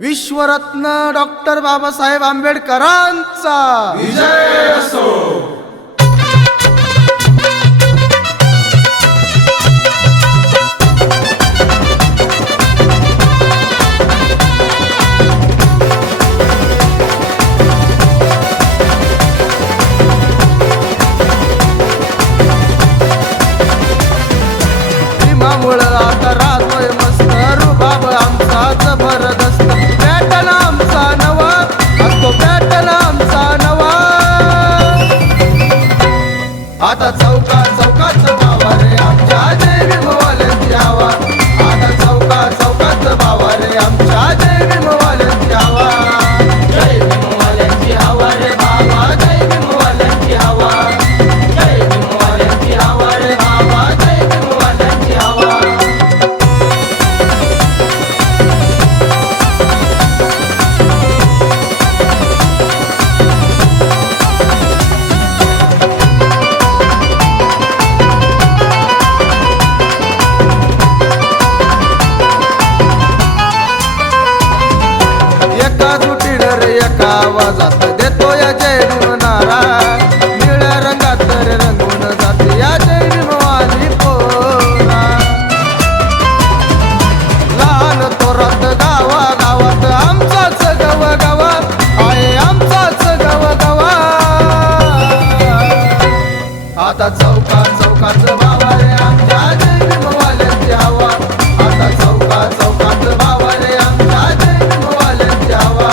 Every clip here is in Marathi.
विश्वरत्न डॉक्टर बाबासाहेब आंबेडकरांचा विजय असो। भीमामुळं आता राहतोय मस्त रुबाब आमचा जबरदस्त पॅटर्न आमचा नवा असतो पॅटर्न आमचा नवा आता चौका चौकात बाबा रे आमच्या जय भीमवाल्यांची हवा आता चौका चौकात बाबा रे आमच्या जय भीमवाल्यांची हवा जय भीमवाल्यांची हवा रे बाबा, जय भीमवाल्यांची हवा, जय भीमवाल्यांची हवा रे बाबा, जय भीमवाल्यांची हवा। एका जुटीनं रे एका आवाजात देतो या जय भीम नारा निळ्या रंगात रे रंगून जाते या जय भीमवाली पोरा लहान थोरात गावा गावात आमचाच गव गवा आहे आमचाच गव गवा आता चौका चौकात बाबा रे आमच्या जय भीमवाल्यांची हवा आता चौका चौकात बाबा रे आमच्या जय भीमवाल्यांची हवा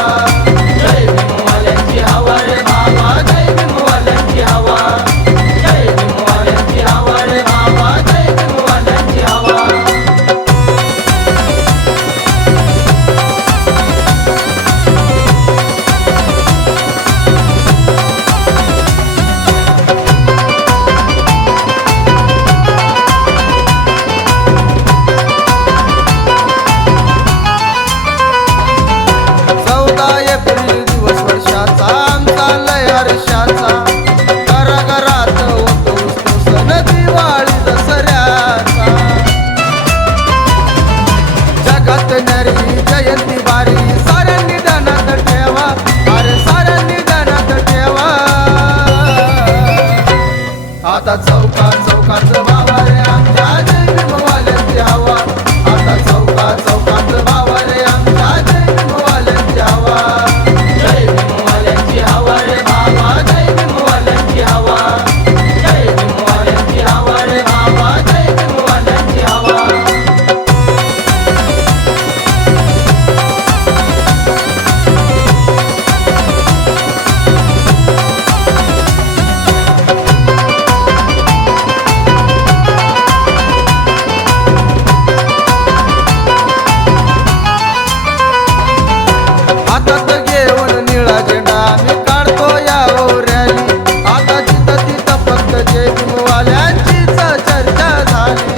जय भीमवाल्यांची हवा रे बाबा, जय भीमवाल्यांची हवा, जय भीमवाल्यांची हवा रे बाबा, जय भीमवाल्यांची हवा। चौदा एप्रिल दिवस वर्षाचा आमचा लय हर्षाचा घराघरात होतो तो सण दिवाळी दसऱ्याचा जगात नरी जयंती बारी साऱ्यांनी ध्यानात ठेवा अरे साऱ्यांनी ध्यानात ठेवा आता चौका चौकात बाबा रे आमच्या जय भीमवाल्यांची हवा आता चौका चौकात बाबा रे आमच्या जय भीमवाल्यांची हवा जय भीमवाल्यांची हवा रे बाबा, जय भीमवाल्यांची हवा, जय भीमवाल्यांची हवा रे बाबा, जय भीमवाल्यांची हवा। हातात घेऊन निळा झेंडा मी काढतो या रॅली आता तिथं तिथं फक्त जय भीमवाल्यांचीच चर्चा झाली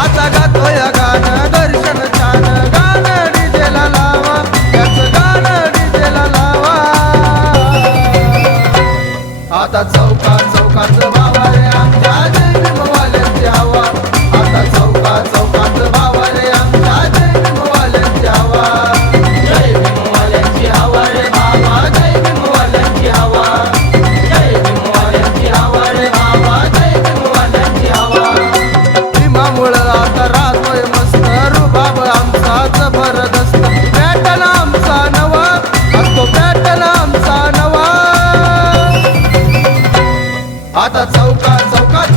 आता गातोय गाणं दर्शन छान गाणं डीजेला लावा त्याचं गाणं डीजेला लावा आता चौका चौकात बाबा रे आमच्या जय भीमवाल्यांची हवा आता चौका चौकात बाबा रे आमच्या जय भीमवाल्यांची हवा जय भीमवाल्यांची हवा रे बाबा, जय भीमवाल्यांची हवा, जय भीमवाल्यांची हवा रे बाबा, जय भीमवाल्यांची हवा। भीमामुळं आता राहतोय मस्त रुबाब आमचा जबरदस्त पॅटर्न आमचा नवा असतो पॅटर्न आमचा नवा आता चौका चौकात